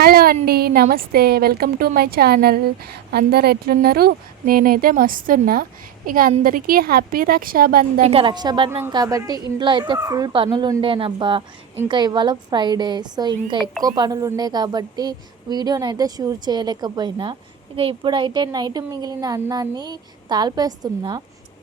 Hello అండి, నమస్తే. Welcome to my channel. అందరు ఎట్లున్నారు? నేనైతే మస్తున్నా. ఇక అందరికీ హ్యాపీ రక్షాబంధన్. ఇక రక్షాబంధన్ కాబట్టి ఇంట్లో అయితే ఫుల్ పనులు ఉండేనబ్బా. ఇంకా ఇవాళ ఫ్రైడే, సో ఇంకా ఎక్కువ పనులు ఉండే కాబట్టి వీడియోనైతే షూట్ చేయలేకపోయినా. ఇక ఇప్పుడైతే నైట్ మిగిలిన అన్నాన్ని తాల్పేస్తున్నా.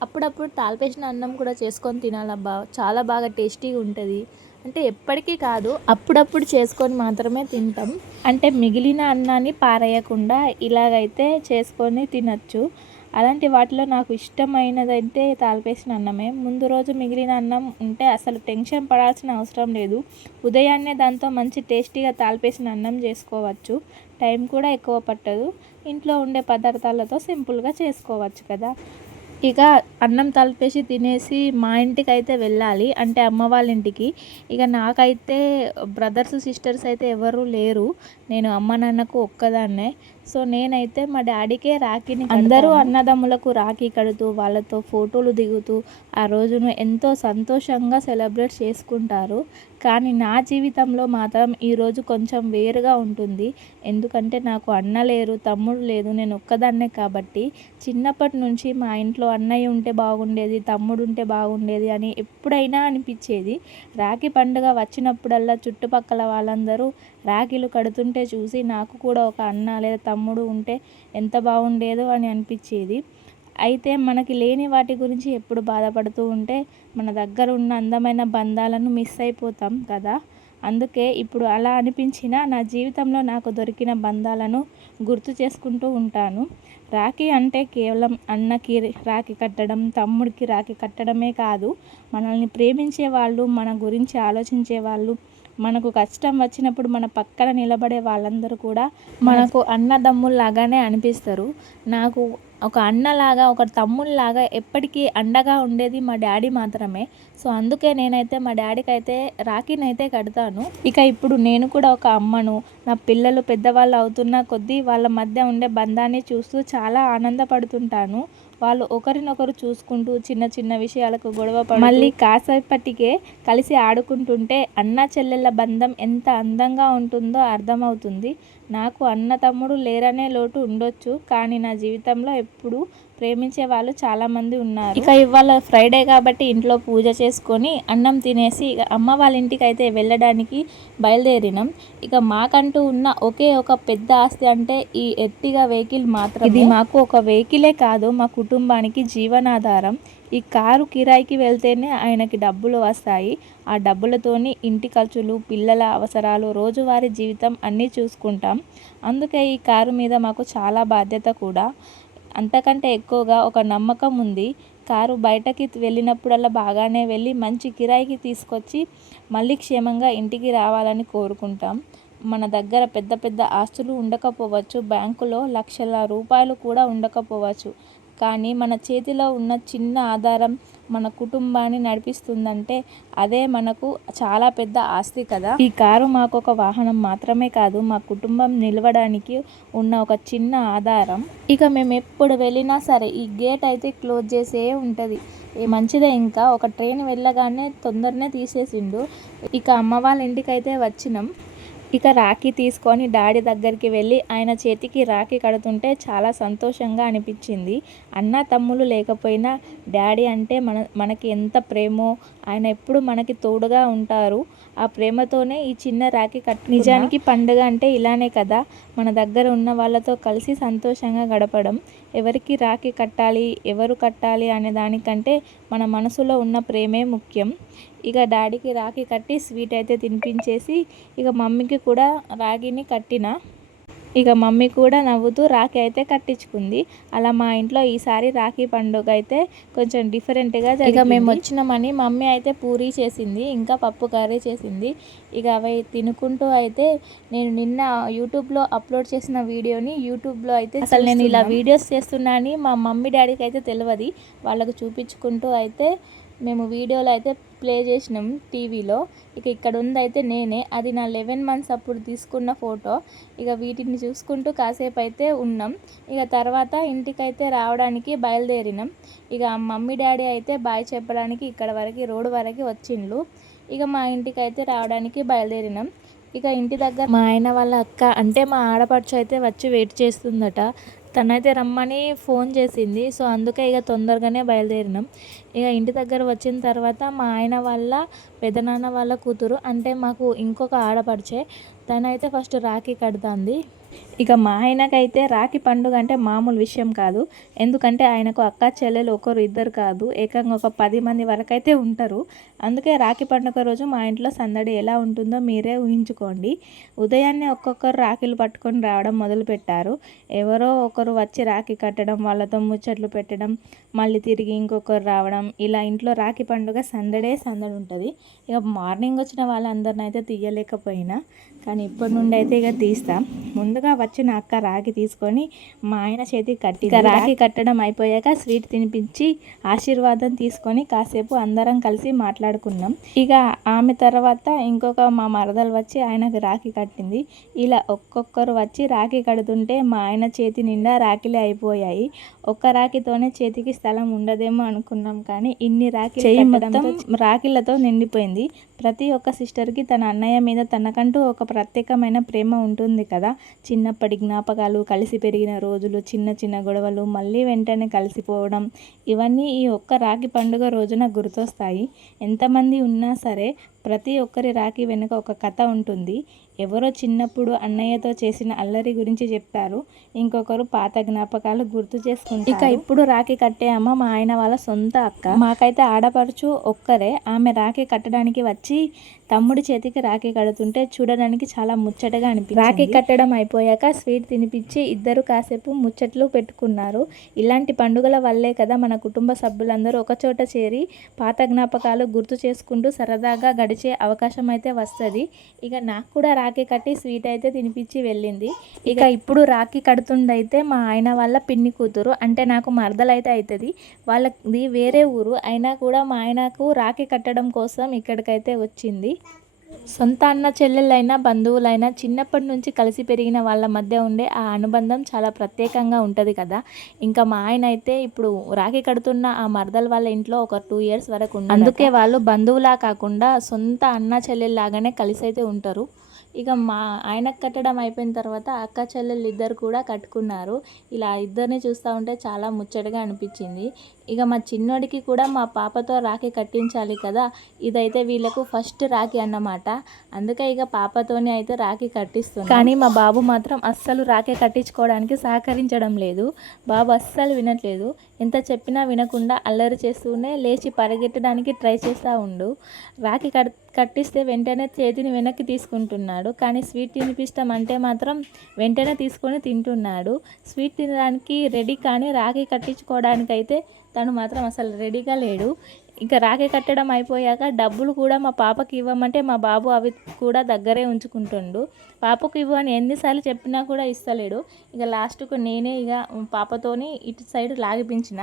అప్పుడప్పుడు తాల్పేసిన అన్నం కూడా చేసుకొని తినాలబ్బా, చాలా బాగా టేస్టీగా ఉంటుంది. అంటే ఎప్పటికీ కాదు, అప్పుడప్పుడు చేసుకొని మాత్రమే తింటాం. అంటే మిగిలిన అన్నాన్ని పారేయకుండా ఇలాగైతే చేసుకొని తినచ్చు. అలాంటి వాటిలో నాకు ఇష్టమైనదైతే తాలిపేసిన అన్నమే. ముందు రోజు మిగిలిన అన్నం ఉంటే అసలు టెన్షన్ పడాల్సిన అవసరం లేదు. ఉదయాన్నే దాంతో మంచి టేస్టీగా తాలిపేసిన అన్నం చేసుకోవచ్చు. టైం కూడా ఎక్కువ పట్టదు. ఇంట్లో ఉండే పదార్థాలతో సింపుల్గా చేసుకోవచ్చు కదా. ఇక అన్నం తలిపేసి తినేసి మా ఇంటికి అయితే వెళ్ళాలి, అంటే అమ్మ వాళ్ళ ఇంటికి. ఇక నాకైతే బ్రదర్స్ సిస్టర్స్ అయితే ఎవరు లేరు, నేను అమ్మ నాన్నకు ఒక్కదాన్నే. సో నేనైతే మా డాడీకే రాఖీని, అందరూ అన్నదమ్ములకు రాఖీ కడుతూ వాళ్ళతో ఫోటోలు దిగుతూ ఆ రోజును ఎంతో సంతోషంగా సెలబ్రేట్ చేసుకుంటారు. కానీ నా జీవితంలో మాత్రం ఈరోజు కొంచెం వేరుగా ఉంటుంది. ఎందుకంటే నాకు అన్న లేరు, తమ్ముడు లేదు, నేను ఒక్కదాన్నే కాబట్టి. చిన్నప్పటి నుంచి మా ఇంట్లో అన్నయ్య ఉంటే బాగుండేది, తమ్ముడు ఉంటే బాగుండేది అని ఎప్పుడైనా అనిపించేది. రాఖీ పండుగ వచ్చినప్పుడల్లా చుట్టుపక్కల వాళ్ళందరూ రాఖీలు కడుతుంటే చూసి నాకు కూడా ఒక అన్న లేదా తమ్ముడు ఉంటే ఎంత బాగుండేదో అని అనిపించేది. అయితే మనకి లేని వాటి గురించి ఎప్పుడు బాధపడుతూ ఉంటే మన దగ్గర ఉన్న అందమైన బంధాలను మిస్ అయిపోతాం కదా. అందుకే ఇప్పుడు అలా అనిపించిన నా జీవితంలో నాకు దొరికిన బంధాలను గుర్తు చేసుకుంటూ ఉంటాను. రాఖీ అంటే కేవలం అన్నకి రాఖీ కట్టడం, తమ్ముడికి రాఖీ కట్టడమే కాదు, మనల్ని ప్రేమించే వాళ్ళు, మన గురించి ఆలోచించే వాళ్ళు, మనకు కష్టం వచ్చినప్పుడు మన పక్కన నిలబడే వాళ్ళందరూ కూడా మనకు అన్నదమ్ముల్లాగానే అనిపిస్తారు. నాకు ఒక అన్నలాగా, ఒక తమ్ముళ్ళలాగా ఎప్పటికీ అండగా ఉండేది మా డాడీ మాత్రమే. సో అందుకే నేనైతే మా డాడీకి అయితే రాఖీనైతే కడతాను. ఇక ఇప్పుడు నేను కూడా ఒక అమ్మను. నా పిల్లలు పెద్దవాళ్ళు అవుతున్న కొద్దీ వాళ్ళ మధ్య ఉండే బంధాన్ని చూస్తూ చాలా ఆనందపడుతుంటాను. వాళ్ళు ఒకరినొకరు చూసుకుంటూ చిన్న చిన్న విషయాలకు గొడవ పడి మళ్ళీ కాసేపటికే కలిసి ఆడుకుంటుంటే అన్న చెల్లెళ్ళ బంధం ఎంత అందంగా ఉంటుందో అర్థమవుతుంది. నాకు అన్న తమ్ముడు లేరనే లోటు ఉండొచ్చు, కానీ నా జీవితంలో ఎప్పుడు ప్రేమించే వాళ్ళు చాలామంది ఉన్నారు. ఇక ఇవాళ ఫ్రైడే కాబట్టి ఇంట్లో పూజ చేసుకొని అన్నం తినేసి ఇక అమ్మ వాళ్ళ ఇంటికి అయితే వెళ్ళడానికి బయలుదేరినాం. ఇక మాకంటూ ఉన్న ఒకే ఒక పెద్ద ఆస్తి అంటే ఈ ఎర్టిగా వెహికల్ మాత్రం. ఇది మాకు ఒక వెహికలే కాదు, మా కుటుంబానికి జీవనాధారం. ఈ కారు కిరాయికి వెళ్తేనే ఆయనకి డబ్బులు వస్తాయి. ఆ డబ్బులతోని ఇంటి ఖర్చులు, పిల్లల అవసరాలు, రోజువారీ జీవితం అన్నీ చూసుకుంటాం. అందుకే ఈ కారు మీద మాకు చాలా బాధ్యత కూడా. అంతకంటే ఎక్కువగా ఒక నమ్మకం ఉంది. కారు బయటకి వెళ్ళినప్పుడల్లా బాగానే వెళ్ళి మంచి కిరాయికి తీసుకొచ్చి మళ్ళీ క్షేమంగా ఇంటికి రావాలని కోరుకుంటాం. మన దగ్గర పెద్ద పెద్ద ఆస్తులు ఉండకపోవచ్చు, బ్యాంకులో లక్షల రూపాయలు కూడా ఉండకపోవచ్చు, కానీ మన చేతిలో ఉన్న చిన్న ఆధారం మన కుటుంబాన్ని నడిపిస్తుందంటే అదే మనకు చాలా పెద్ద ఆస్తి కదా. ఈ కారు మాకు ఒక వాహనం మాత్రమే కాదు, మా కుటుంబం నిలవడానికి ఉన్న ఒక చిన్న ఆధారం. ఇక మేము ఎప్పుడు వెళ్ళినా సరే ఈ గేట్ అయితే క్లోజ్ చేసే ఉంటుంది. మంచిదే, ఇంకా ఒక ట్రైన్ వెళ్ళగానే తొందరనే తీసేసిండు. ఇక అమ్మ వాళ్ళ ఇంటికి అయితే వచ్చినాం. ఇక రాఖీ తీసుకొని డాడీ దగ్గరికి వెళ్ళి ఆయన చేతికి రాఖీ కడుతుంటే చాలా సంతోషంగా అనిపించింది. అన్న తమ్ముళ్ళు లేకపోయినా డాడీ అంటే మనకి ఎంత ప్రేమో, ఆయన ఎప్పుడు మనకి తోడుగా ఉంటారు. ఆ ప్రేమతోనే ఈ చిన్న రాఖీ నిజానికి పండుగ అంటే ఇలానే కదా, మన దగ్గర ఉన్న వాళ్ళతో కలిసి సంతోషంగా గడపడం. ఎవరికి రాఖీ కట్టాలి, ఎవరు కట్టాలి అనే దానికంటే మన మనసులో ఉన్న ప్రేమే ముఖ్యం. ఇక డాడీకి రాఖీ కట్టి స్వీట్ అయితే తినిపించేసి ఇక మమ్మీకి కూడా రాఖీని కట్టిన. ఇక మమ్మీ కూడా నవ్వుతూ రాఖీ అయితే కట్టించుకుంది. అలా మా ఇంట్లో ఈసారి రాఖీ పండుగ అయితే కొంచెం డిఫరెంట్గా జరిగింది. ఇక మేము వచ్చినామని మమ్మీ అయితే పూరీ చేసింది, ఇంకా పప్పు కర్రీ చేసింది. ఇక అవి తినుకుంటూ అయితే నేను నిన్న యూట్యూబ్లో అప్లోడ్ చేసిన వీడియోని యూట్యూబ్లో అయితే అసలు నేను ఇలా వీడియోస్ చేస్తున్నా అని మా మమ్మీ డాడీకి అయితే తెలియదు. వాళ్ళకు చూపించుకుంటూ అయితే మేము వీడియోలో అయితే ప్లే చేసినాం టీవీలో. ఇక ఇక్కడ ఉందైతే నేనే, అది నా 11 months అప్పుడు తీసుకున్న ఫోటో. ఇక వీటిని చూసుకుంటూ కాసేపు అయితే ఉన్నాం. ఇక తర్వాత ఇంటికైతే రావడానికి బయలుదేరినాం. ఇక మమ్మీ డాడీ అయితే బాయ్ చెప్పడానికి ఇక్కడ వరకు, రోడ్డు వరకు వచ్చిండ్రు. ఇక మా ఇంటికి అయితే రావడానికి బయలుదేరినాం. ఇక ఇంటి దగ్గర మా ఆయన వాళ్ళ అక్క అంటే మా ఆడపడుచు అయితే వచ్చి వెయిట్ చేస్తుందట. తనైతే రమ్మని ఫోన్ చేసింది. సో అందుకే ఇక తొందరగానే బయలుదేరినాం. ఇక ఇంటి దగ్గర వచ్చిన తర్వాత మా ఆయన వాళ్ళ పెదనాన్న వాళ్ళ కూతురు అంటే మాకు ఇంకొక ఆడపడిచే తనైతే ఫస్ట్ రాఖీ కడుతుంది. ఇక మా ఆయనకైతే రాఖీ పండుగ అంటే మామూలు విషయం కాదు. ఎందుకంటే ఆయనకు అక్క చెల్లెలు ఒకరు ఇద్దరు కాదు, ఏకంగా ఒక 10 మంది వరకు అయితే ఉంటారు. అందుకే రాఖీ పండుగ రోజు మా ఇంట్లో సందడి ఎలా ఉంటుందో మీరే ఊహించుకోండి. ఉదయాన్నే ఒక్కొక్కరు రాఖీలు పట్టుకొని రావడం మొదలుపెట్టారు. ఎవరో ఒకరు వచ్చి రాఖీ కట్టడం, వాళ్ళతో ముచ్చట్లు పెట్టడం, మళ్ళీ తిరిగి ఇంకొకరు రావడం, ఇలా ఇంట్లో రాఖీ పండుగ సందడి ఉంటుంది. ఇక మార్నింగ్ వచ్చిన వాళ్ళందరిని అయితే తీయలేకపోయినా, కానీ ఇప్పటి నుండి అయితే ఇక తీస్తాం. ముందుగా వచ్చిన అక్క రాఖీ తీసుకొని మా ఆయన చేతికి కట్టి, రాఖీ కట్టడం అయిపోయాక స్వీట్ తినిపించి ఆశీర్వాదం తీసుకొని కాసేపు అందరం కలిసి మాట్లాడుకున్నాం. ఇక ఆమె తర్వాత ఇంకొక మా మరదలు వచ్చి ఆయనకు రాఖీ కట్టింది. ఇలా ఒక్కొక్కరు వచ్చి రాఖీ కడుతుంటే మా ఆయన చేతి నిండా రాఖీలే అయిపోయాయి. ఒక్క రాఖీతోనే చేతికి స్థలం ఉండదేమో అనుకున్నాం, కానీ ఇన్ని రాఖీలు మొత్తం రాఖీలతో నిండిపోయింది. ప్రతి ఒక్క సిస్టర్కి తన అన్నయ్య మీద తనకంటూ ఒక ప్రత్యేకమైన ప్రేమ ఉంటుంది కదా. చిన్నప్పటి జ్ఞాపకాలు, కలిసి పెరిగిన రోజులు, చిన్న చిన్న గొడవలు, మళ్ళీ వెంటనే కలిసిపోవడం, ఇవన్నీ ఈ ఒక్క రాఖీ పండుగ రోజున గుర్తొస్తాయి. ఎంతమంది ఉన్నా సరే ప్రతి ఒక్కరి రాఖీ వెనుక ఒక కథ ఉంటుంది. ఎవరో చిన్నప్పుడు అన్నయ్యతో చేసిన అల్లరి గురించి చెప్తారు, ఇంకొకరు పాత జ్ఞాపకాలు గుర్తు చేసుకుంటారు. ఇక ఇప్పుడు రాఖీ కట్టే అమ్మ మా ఆయన వాళ్ళ సొంత అక్క. మాకైతే ఆడపడుచు ఒక్కరే. ఆమె రాఖీ కట్టడానికి వచ్చి తమ్ముడి చేతికి రాఖీ కడుతుంటే చూడడానికి చాలా ముచ్చటగా అనిపించింది. రాఖీ కట్టడం అయిపోయాక స్వీట్ తినిపించి ఇద్దరు కాసేపు ముచ్చట్లు పెట్టుకున్నారు. ఇలాంటి పండుగల వల్లే కదా మన కుటుంబ సభ్యులందరూ ఒకచోట చేరి పాత జ్ఞాపకాలు గుర్తు చేసుకుంటూ సరదాగా గడిచే అవకాశం అయితే వస్తుంది. ఇక నాకు కూడా రాఖీ కట్టి స్వీట్ అయితే తినిపించి వెళ్ళింది. ఇక ఇప్పుడు రాఖీ కడుతుండైతే మా ఆయన వాళ్ళ పిన్ని కూతురు అంటే నాకు మరదలైతే అవుతుంది. వాళ్ళది వేరే ఊరు అయినా కూడా మా ఆయనకు రాఖీ కట్టడం కోసం ఇక్కడికైతే వచ్చింది. సొంత అన్న చెల్లెళ్ళైనా బంధువులైనా చిన్నప్పటి నుంచి కలిసి పెరిగిన వాళ్ళ మధ్య ఉండే ఆ అనుబంధం చాలా ప్రత్యేకంగా ఉంటుంది కదా. ఇంకా మా ఆయన అయితే ఇప్పుడు రాఖీ కడుతున్న ఆ మరదల వాళ్ళ ఇంట్లో ఒక 2 years వరకు ఉంది. అందుకే వాళ్ళు బంధువులా కాకుండా సొంత అన్న చెల్లెల్లాగానే కలిసి అయితే ఉంటారు. ఇక మా ఆయనకు కట్టడం అయిపోయిన తర్వాత అక్క చెల్లెళ్ళు ఇద్దరు కూడా కట్టుకున్నారు. ఇలా ఇద్దరిని చూస్తూ ఉంటే చాలా ముచ్చటగా అనిపించింది. ఇక మా చిన్నోడికి కూడా మా పాపతో రాఖీ కట్టించాలి కదా. ఇదైతే వీళ్ళకు ఫస్ట్ రాఖీ అన్నమాట. అందుకే ఇక పాపతోనే అయితే రాఖీ కట్టిస్తుంది. కానీ మా బాబు మాత్రం అస్సలు రాఖీ కట్టించుకోవడానికి సహకరించడం లేదు. బాబు అస్సలు వినట్లేదు. ఎంత చెప్పినా వినకుండా అల్లరి చేస్తూనే లేచి పరిగెట్టడానికి ట్రై చేస్తూ ఉండు. రాఖీ కట్టిస్తే వెంటనే చేతిని వెనక్కి తీసుకుంటున్నాడు. కానీ స్వీట్ తినిపిస్తాం అంటే మాత్రం వెంటనే తీసుకొని తింటున్నాడు. స్వీట్ తినడానికి రెడీ, కానీ రాఖీ కట్టించుకోవడానికైతే తను మాత్రం అసలు రెడీగా లేడు. ఇంకా రాఖీ కట్టడం అయిపోయాక డబ్బులు కూడా మా పాపకి ఇవ్వమంటే మా బాబు అవి కూడా దగ్గరే ఉంచుకుంటుండు. పాపకు ఇవ్వని ఎన్నిసార్లు చెప్పినా కూడా ఇస్తలేడు. ఇక లాస్ట్కు నేనే ఇక పాపతోని ఇటు సైడ్ లాగిపించిన.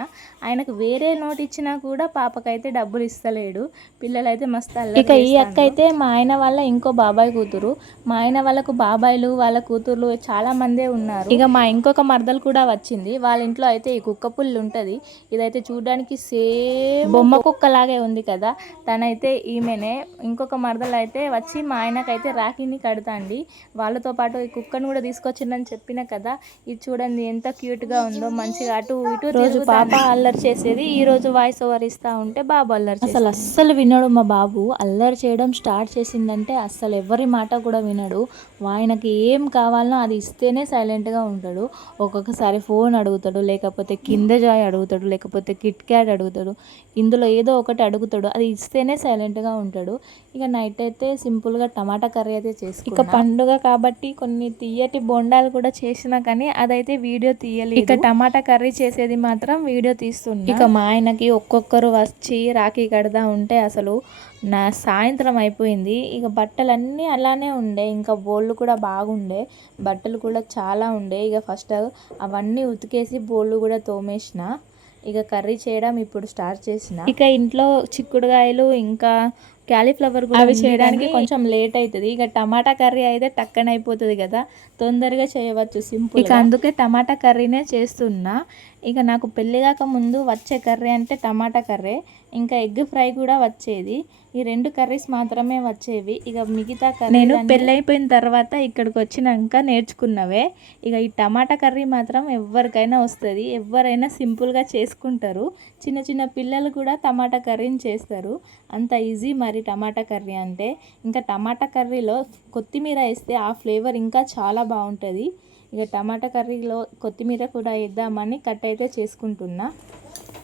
ఆయనకు వేరే నోట్ ఇచ్చినా కూడా పాపకైతే డబ్బులు ఇస్తలేడు. పిల్లలైతే మస్తు అల్లరి. ఇక ఈ అక్క అయితే మా ఆయన వాళ్ళ ఇంకో బాబాయ్ కూతురు. మా ఆయన వాళ్ళకు బాబాయిలు వాళ్ళ కూతుర్లు చాలా మందే ఉన్నారు. ఇక మా ఇంకొక మరదలు కూడా వచ్చింది. వాళ్ళ ఇంట్లో అయితే ఈ కుక్క పుల్లు ఉంటుంది. ఇదైతే చూడడానికి సేమ్ బొమ్మ కుక్కలాగే ఉంది కదా. తనైతే ఈమెనే. ఇంకొక మరదలు అయితే వచ్చి మా ఆయనకైతే రాఖీని కడతాండి. వాళ్ళతో పాటు ఈ కుక్కను కూడా తీసుకొచ్చిందని చెప్పిన కదా. ఇది చూడండి ఎంత క్యూట్గా ఉందో. మంచిగా అటు ఇటు రోజు పాప అల్లరి చేసేది, ఈ రోజు వాయిస్ ఓవర్ ఇస్తూ ఉంటే బాబు అల్లరి. అస్సలు వినడు మా బాబు. అల్లరి చేయడం స్టార్ట్ చేసిందంటే అస్సలు ఎవరి మాట కూడా వినడు. ఆయనకి ఏం కావాలనో అది ఇస్తేనే సైలెంట్గా ఉంటాడు. ఒక్కొక్కసారి ఫోన్ అడుగుతాడు, లేకపోతే కింద జాయ్ అడుగుతాడు, లేకపోతే కిట్ క్యాట్ అడుగుతాడు. ఇందులో ఏదో ఒకటి అడుగుతాడు. అది ఇస్తేనే సైలెంట్గా ఉంటాడు. ఇక నైట్ అయితే సింపుల్గా టమాటా కర్రీ అయితే చేసుకున్నాం. ఇక పండుగ కాబట్టి కొన్ని తీయటి బొండాలు కూడా చేసినా కానీ అదైతే వీడియో తీయలేదు. ఇక టమాటా కర్రీ చేసేది మాత్రం వీడియో తీస్తున్నా. ఇక మా ఆయనకి ఒక్కొక్కరు వచ్చి రాఖీ కడదా ఉంటే అసలు నా సాయంత్రం అయిపోయింది. ఇక బట్టలన్నీ అలానే ఉండే, ఇంకా బోళ్ళు కూడా బాగుండే, బట్టలు కూడా చాలా ఉండే. ఇక ఫస్ట్ అవన్నీ ఉతికేసి బోళ్ళు కూడా తోమేసిన. ఇక కర్రీ చేయడం ఇప్పుడు స్టార్ట్ చేసిన. ఇక ఇంట్లో చిక్కుడుకాయలు ఇంకా క్యాలీఫ్లవర్ కూడా అవి చేయడానికి కొంచెం లేట్ అవుతుంది. ఇక టమాటా కర్రీ అయితే టక్కన అయిపోతుంది కదా, తొందరగా చేయవచ్చు, సింపుల్. ఇక అందుకే టమాటా కర్రీనే చేస్తున్నా. ఇక నాకు పెళ్ళి కాక ముందు వచ్చే కర్రీ అంటే టమాటా కర్రీ, ఇంకా ఎగ్ ఫ్రై కూడా వచ్చేది. ఈ 2 కర్రీస్ మాత్రమే వచ్చేవి. ఇక మిగతా కర్రీ నేను పెళ్ళైపోయిన తర్వాత ఇక్కడికి వచ్చినాక నేర్చుకున్నవే. ఇక ఈ టమాటా కర్రీ మాత్రం ఎవరికైనా వస్తుంది, ఎవరైనా సింపుల్గా చేసుకుంటారు. చిన్న చిన్న పిల్లలు కూడా టమాటా కర్రీని చేస్తారు, అంత ఈజీ మరి టమాటా కర్రీ అంటే. ఇంకా టమాటా కర్రీలో కొత్తిమీర వేస్తే ఆ ఫ్లేవర్ ఇంకా చాలా బాగుంటుంది. ఇక టమాటా కర్రీలో కొత్తిమీర కూడా వేద్దామని కట్ అయితే చేసుకుంటున్నా.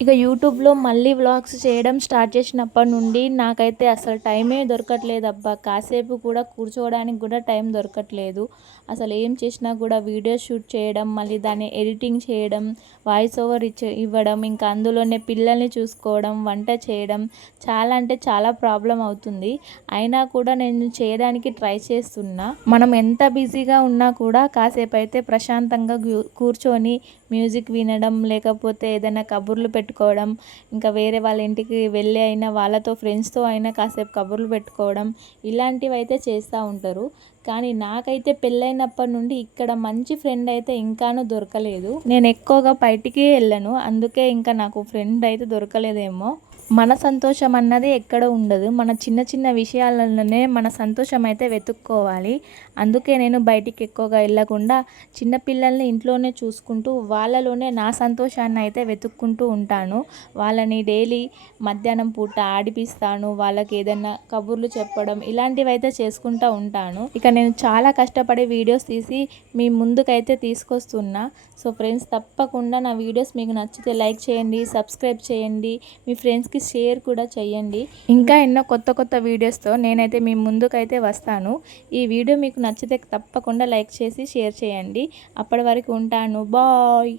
ఇక యూట్యూబ్లో మళ్ళీ వ్లాగ్స్ చేయడం స్టార్ట్ చేసినప్పటి నుండి నాకైతే అసలు టైమే దొరకట్లేదు అబ్బా. కాసేపు కూడా కూర్చోవడానికి కూడా టైం దొరకట్లేదు. అసలు ఏం చేసినా కూడా వీడియో షూట్ చేయడం, మళ్ళీ దాన్ని ఎడిటింగ్ చేయడం, వాయిస్ ఓవర్ ఇవ్వడం, ఇంకా అందులోనే పిల్లల్ని చూసుకోవడం, వంట చేయడం, చాలా అంటే చాలా ప్రాబ్లం అవుతుంది. అయినా కూడా నేను చేయడానికి ట్రై చేస్తున్నా. మనం ఎంత బిజీగా ఉన్నా కూడా కాసేపు అయితే ప్రశాంతంగా కూర్చొని మ్యూజిక్ వినడం, లేకపోతే ఏదైనా కబుర్లు పెట్టుకోవడం, ఇంకా వేరే వాళ్ళ ఇంటికి వెళ్ళి అయినా వాళ్ళతో ఫ్రెండ్స్తో అయినా కాసేపు కబుర్లు పెట్టుకోవడం, ఇలాంటివి అయితే చేస్తూ ఉంటారు. కానీ నాకైతే పెళ్ళైనప్పటి నుండి ఇక్కడ మంచి ఫ్రెండ్ అయితే ఇంకానూ దొరకలేదు. నేను ఎక్కువగా బయటికి వెళ్ళను, అందుకే ఇంకా నాకు ఫ్రెండ్ అయితే దొరకలేదేమో. మన సంతోషం అన్నది ఎక్కడ ఉండదు, మన చిన్న చిన్న విషయాలలోనే మన సంతోషం అయితే వెతుక్కోవాలి. అందుకే నేను బయటికి ఎక్కువగా వెళ్ళకుండా చిన్నపిల్లల్ని ఇంట్లోనే చూసుకుంటూ వాళ్ళలోనే నా సంతోషాన్ని అయితే వెతుక్కుంటూ ఉంటాను. వాళ్ళని డైలీ మధ్యాహ్నం పూట ఆడిపిస్తాను, వాళ్ళకి ఏదైనా కబుర్లు చెప్పడం, ఇలాంటివి అయితే చేసుకుంటూ ఉంటాను. ఇక నేను చాలా కష్టపడి వీడియోస్ తీసి మీ ముందుకైతే తీసుకొస్తున్నా. సో ఫ్రెండ్స్, తప్పకుండా నా వీడియోస్ మీకు నచ్చితే లైక్ చేయండి, సబ్స్క్రైబ్ చేయండి, మీ ఫ్రెండ్స్కి షేర్ కూడా చేయండి. ఇంకా ఎన్నో కొత్త కొత్త వీడియోస్తో నేనైతే మీ ముందుకైతే వస్తాను. ఈ వీడియో మీకు నచ్చితే తప్పకుండా లైక్ చేసి షేర్ చేయండి. అప్పటి వరకు ఉంటాను, బాయ్.